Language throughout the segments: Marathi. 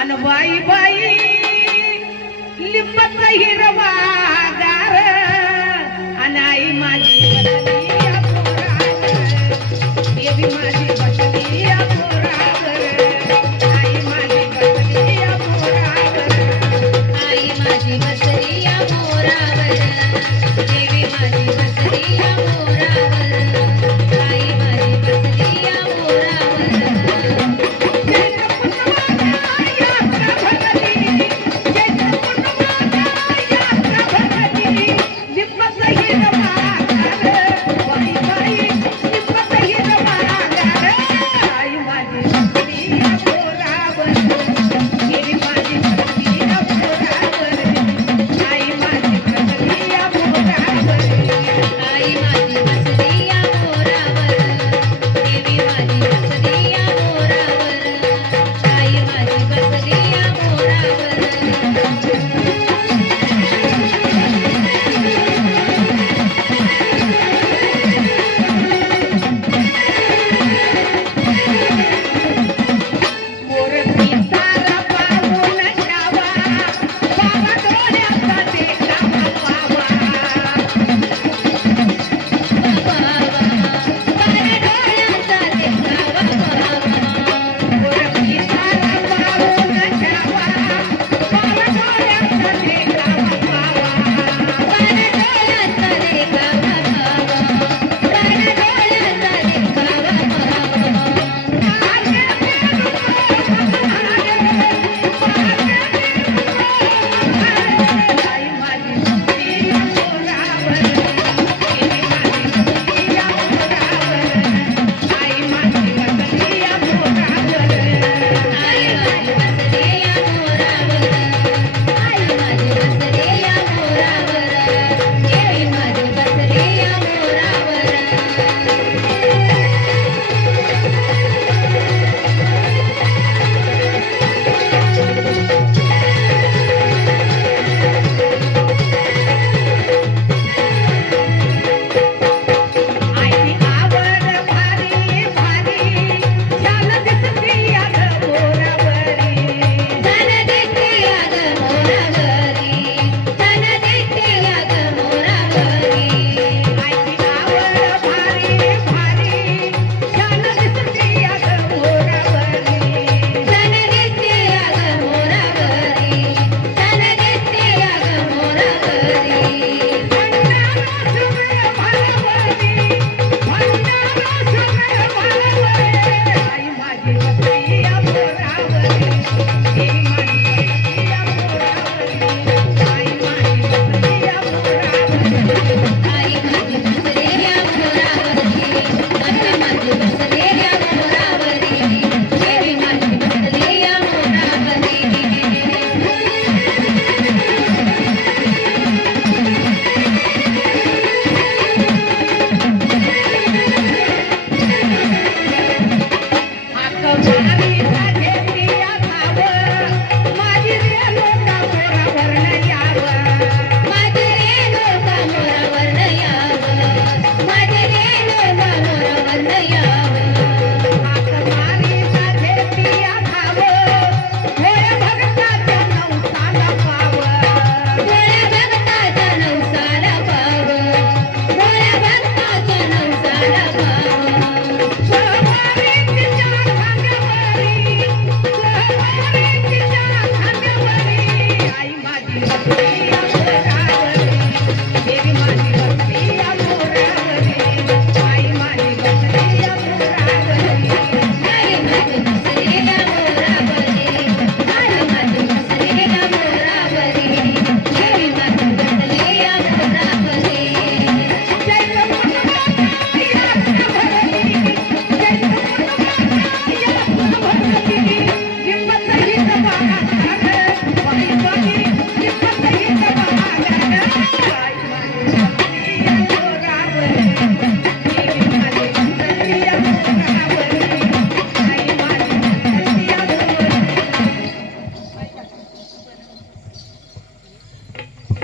अन बाई बाई लिंबत हिरवा गार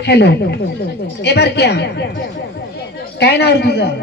हॅलो. ए बर क्या? काय नाव तुझं?